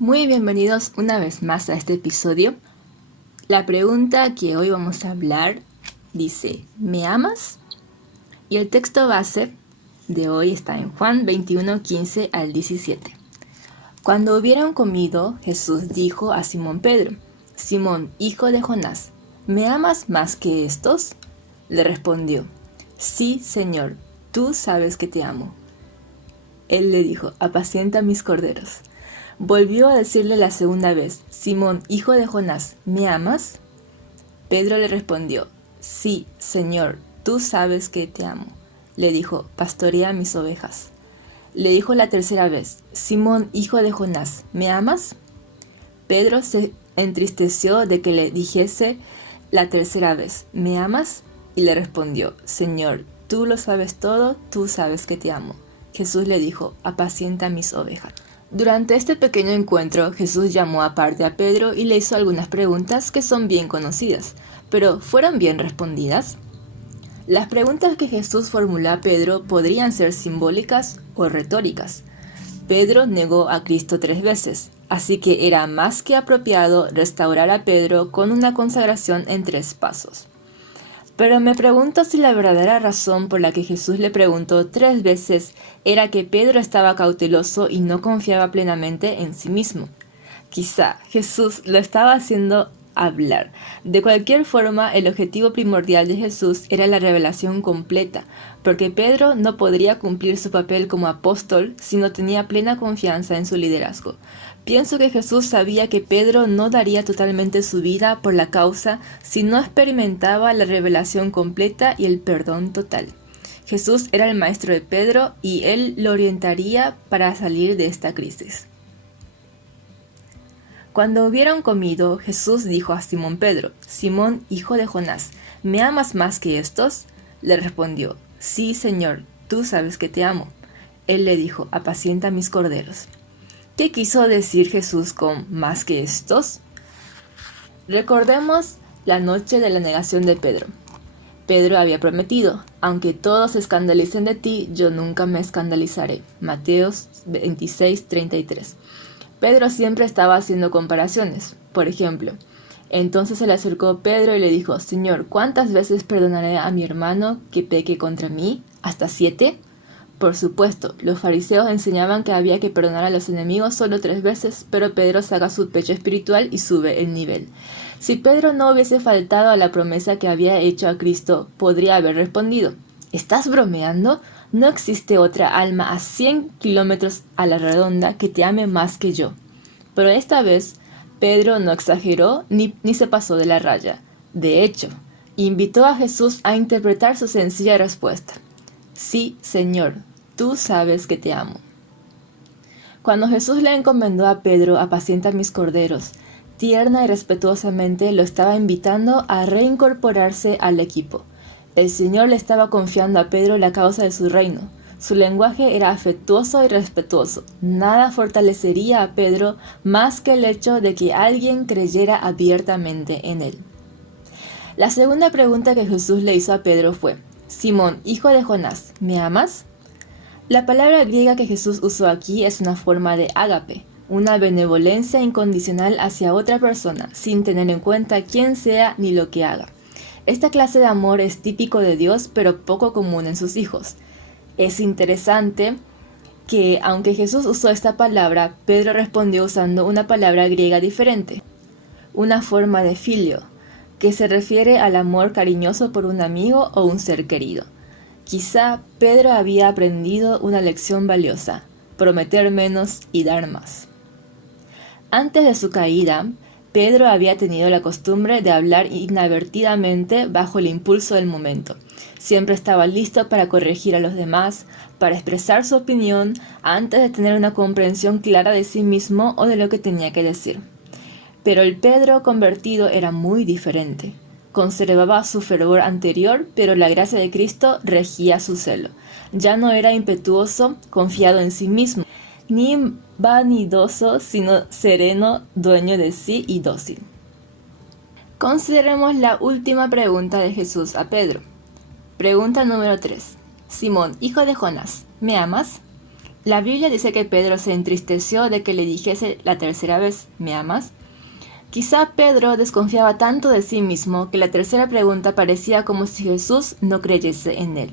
Muy bienvenidos una vez más a este episodio. La pregunta que hoy vamos a hablar dice, ¿me amas? Y el texto base de hoy está en Juan 21, 15 al 17. Cuando hubieron comido, Jesús dijo a Simón Pedro, Simón, hijo de Jonás, ¿me amas más que estos? Le respondió, sí, Señor, tú sabes que te amo. Él le dijo, apacienta mis corderos. Volvió a decirle la segunda vez, Simón, hijo de Jonás, ¿me amas? Pedro le respondió, sí, Señor, tú sabes que te amo. Le dijo, pastorea mis ovejas. Le dijo la tercera vez, Simón, hijo de Jonás, ¿me amas? Pedro se entristeció de que le dijese la tercera vez, ¿me amas? Y le respondió, Señor, tú lo sabes todo, tú sabes que te amo. Jesús le dijo, apacienta mis ovejas. Durante este pequeño encuentro, Jesús llamó aparte a Pedro y le hizo algunas preguntas que son bien conocidas, pero ¿fueron bien respondidas? Las preguntas que Jesús formuló a Pedro podrían ser simbólicas o retóricas. Pedro negó a Cristo 3 veces, así que era más que apropiado restaurar a Pedro con una consagración en 3 pasos. Pero me pregunto si la verdadera razón por la que Jesús le preguntó 3 veces era que Pedro estaba cauteloso y no confiaba plenamente en sí mismo. Quizá Jesús lo estaba haciendo hablar. De cualquier forma, el objetivo primordial de Jesús era la revelación completa, porque Pedro no podría cumplir su papel como apóstol si no tenía plena confianza en su liderazgo. Pienso que Jesús sabía que Pedro no daría totalmente su vida por la causa si no experimentaba la revelación completa y el perdón total. Jesús era el maestro de Pedro y él lo orientaría para salir de esta crisis. Cuando hubieron comido, Jesús dijo a Simón Pedro, Simón, hijo de Jonás, ¿me amas más que estos? Le respondió, sí, Señor, tú sabes que te amo. Él le dijo, apacienta mis corderos. ¿Qué quiso decir Jesús con más que estos? Recordemos la noche de la negación de Pedro. Pedro había prometido, aunque todos se escandalicen de ti, yo nunca me escandalizaré. Mateo 26:33. Pedro siempre estaba haciendo comparaciones. Por ejemplo, entonces se le acercó Pedro y le dijo, Señor, ¿cuántas veces perdonaré a mi hermano que peque contra mí? ¿Hasta 7? Por supuesto, los fariseos enseñaban que había que perdonar a los enemigos solo 3 veces, pero Pedro saca su pecho espiritual y sube el nivel. Si Pedro no hubiese faltado a la promesa que había hecho a Cristo, podría haber respondido, ¿estás bromeando? No existe otra alma a 100 kilómetros a la redonda que te ame más que yo. Pero esta vez, Pedro no exageró ni se pasó de la raya. De hecho, invitó a Jesús a interpretar su sencilla respuesta. Sí, Señor, tú sabes que te amo. Cuando Jesús le encomendó a Pedro apacienta mis corderos, tierna y respetuosamente lo estaba invitando a reincorporarse al equipo. El Señor le estaba confiando a Pedro la causa de su reino. Su lenguaje era afectuoso y respetuoso. Nada fortalecería a Pedro más que el hecho de que alguien creyera abiertamente en él. La segunda pregunta que Jesús le hizo a Pedro fue, Simón, hijo de Jonás, ¿me amas? La palabra griega que Jesús usó aquí es una forma de ágape, una benevolencia incondicional hacia otra persona, sin tener en cuenta quién sea ni lo que haga. Esta clase de amor es típico de Dios, pero poco común en sus hijos. Es interesante que, aunque Jesús usó esta palabra, Pedro respondió usando una palabra griega diferente, una forma de filio, que se refiere al amor cariñoso por un amigo o un ser querido. Quizá Pedro había aprendido una lección valiosa, prometer menos y dar más. Antes de su caída, Pedro había tenido la costumbre de hablar inadvertidamente bajo el impulso del momento. Siempre estaba listo para corregir a los demás, para expresar su opinión antes de tener una comprensión clara de sí mismo o de lo que tenía que decir. Pero el Pedro convertido era muy diferente. Conservaba su fervor anterior, pero la gracia de Cristo regía su celo. Ya no era impetuoso, confiado en sí mismo, ni vanidoso, sino sereno, dueño de sí y dócil. Consideremos la última pregunta de Jesús a Pedro. Pregunta número 3. Simón, hijo de Jonás, ¿me amas? La Biblia dice que Pedro se entristeció de que le dijese la tercera vez, ¿me amas? Quizá Pedro desconfiaba tanto de sí mismo que la tercera pregunta parecía como si Jesús no creyese en él.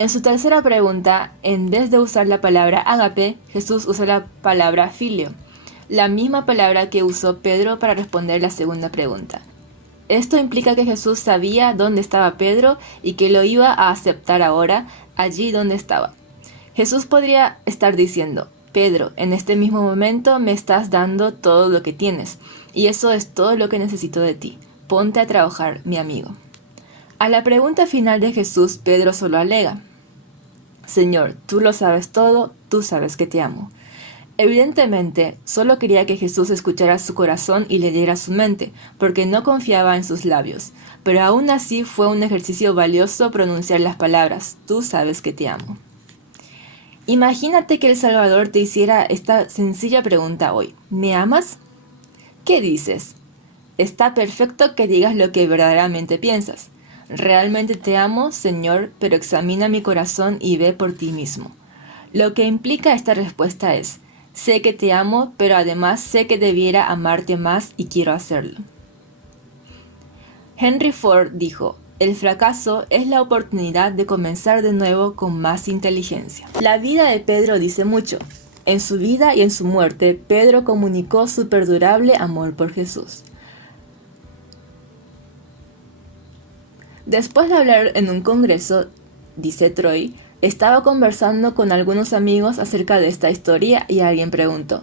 En su tercera pregunta, en vez de usar la palabra ágape, Jesús usó la palabra filio, la misma palabra que usó Pedro para responder la segunda pregunta. Esto implica que Jesús sabía dónde estaba Pedro y que lo iba a aceptar ahora, allí donde estaba. Jesús podría estar diciendo, Pedro, en este mismo momento me estás dando todo lo que tienes, y eso es todo lo que necesito de ti. Ponte a trabajar, mi amigo. A la pregunta final de Jesús, Pedro solo alega, Señor, tú lo sabes todo, tú sabes que te amo. Evidentemente, solo quería que Jesús escuchara su corazón y leyera su mente, porque no confiaba en sus labios. Pero aún así fue un ejercicio valioso pronunciar las palabras, tú sabes que te amo. Imagínate que el Salvador te hiciera esta sencilla pregunta hoy, ¿me amas? ¿Qué dices? Está perfecto que digas lo que verdaderamente piensas. Realmente te amo, Señor, pero examina mi corazón y ve por ti mismo. Lo que implica esta respuesta es, sé que te amo, pero además sé que debiera amarte más y quiero hacerlo. Henry Ford dijo, el fracaso es la oportunidad de comenzar de nuevo con más inteligencia. La vida de Pedro dice mucho. En su vida y en su muerte, Pedro comunicó su perdurable amor por Jesús. Después de hablar en un congreso, dice Troy, estaba conversando con algunos amigos acerca de esta historia y alguien preguntó,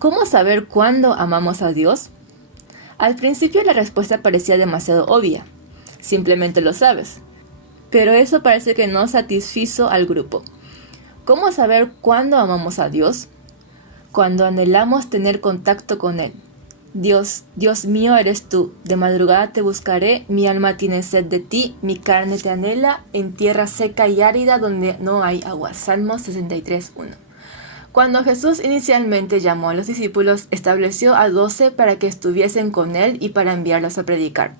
¿cómo saber cuándo amamos a Dios? Al principio la respuesta parecía demasiado obvia, simplemente lo sabes. Pero eso parece que no satisfizo al grupo. ¿Cómo saber cuándo amamos a Dios? Cuando anhelamos tener contacto con Él. Dios, Dios mío eres tú, de madrugada te buscaré, mi alma tiene sed de ti, mi carne te anhela, en tierra seca y árida donde no hay agua. Salmos 63:1. Cuando Jesús inicialmente llamó a los discípulos, estableció a 12 para que estuviesen con Él y para enviarlos a predicar.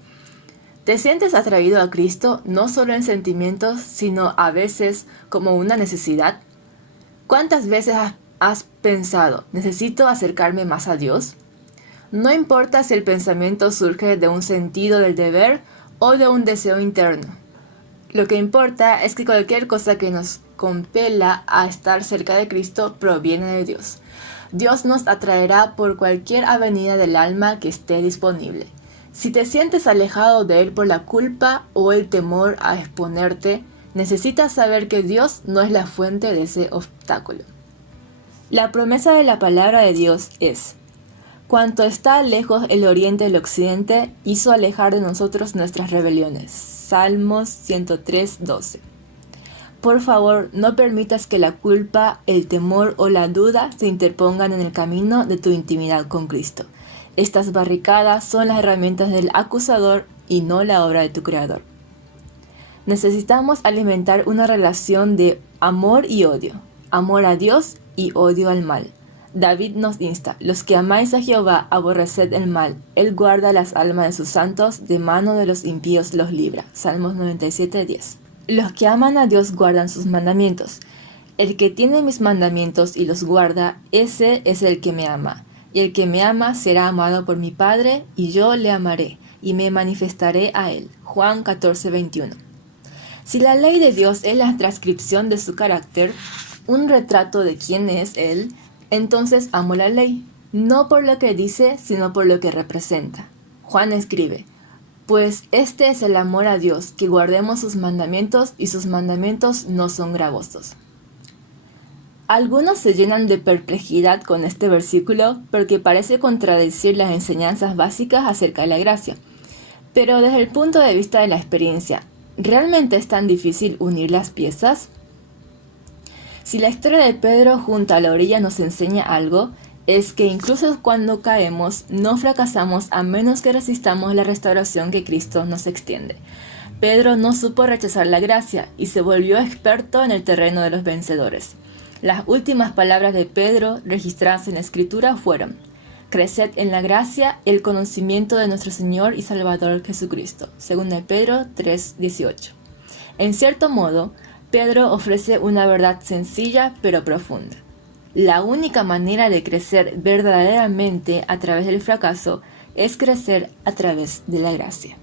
¿Te sientes atraído a Cristo no solo en sentimientos, sino a veces como una necesidad? ¿Cuántas veces has pensado, necesito acercarme más a Dios? No importa si el pensamiento surge de un sentido del deber o de un deseo interno. Lo que importa es que cualquier cosa que nos compela a estar cerca de Cristo proviene de Dios. Dios nos atraerá por cualquier avenida del alma que esté disponible. Si te sientes alejado de Él por la culpa o el temor a exponerte, necesitas saber que Dios no es la fuente de ese obstáculo. La promesa de la palabra de Dios es, cuanto está lejos el oriente del occidente, hizo alejar de nosotros nuestras rebeliones. Salmos 103:12. Por favor, no permitas que la culpa, el temor o la duda se interpongan en el camino de tu intimidad con Cristo. Estas barricadas son las herramientas del acusador y no la obra de tu Creador. Necesitamos alimentar una relación de amor y odio, amor a Dios y odio al mal. David nos insta, los que amáis a Jehová, aborreced el mal. Él guarda las almas de sus santos, de mano de los impíos los libra. Salmos 97:10. Los que aman a Dios guardan sus mandamientos. El que tiene mis mandamientos y los guarda, ese es el que me ama. Y el que me ama será amado por mi Padre, y yo le amaré, y me manifestaré a él. Juan 14:21. Si la ley de Dios es la transcripción de su carácter, un retrato de quién es Él, entonces amo la ley, no por lo que dice, sino por lo que representa. Juan escribe, pues este es el amor a Dios, que guardemos sus mandamientos, y sus mandamientos no son gravosos. Algunos se llenan de perplejidad con este versículo porque parece contradecir las enseñanzas básicas acerca de la gracia. Pero desde el punto de vista de la experiencia, ¿realmente es tan difícil unir las piezas? Si la historia de Pedro junto a la orilla nos enseña algo, es que incluso cuando caemos, no fracasamos a menos que resistamos la restauración que Cristo nos extiende. Pedro no supo rechazar la gracia y se volvió experto en el terreno de los vencedores. Las últimas palabras de Pedro registradas en la Escritura fueron: creced en la gracia y el conocimiento de nuestro Señor y Salvador Jesucristo. 2 Pedro 3:18. En cierto modo, Pedro ofrece una verdad sencilla pero profunda. La única manera de crecer verdaderamente a través del fracaso es crecer a través de la gracia.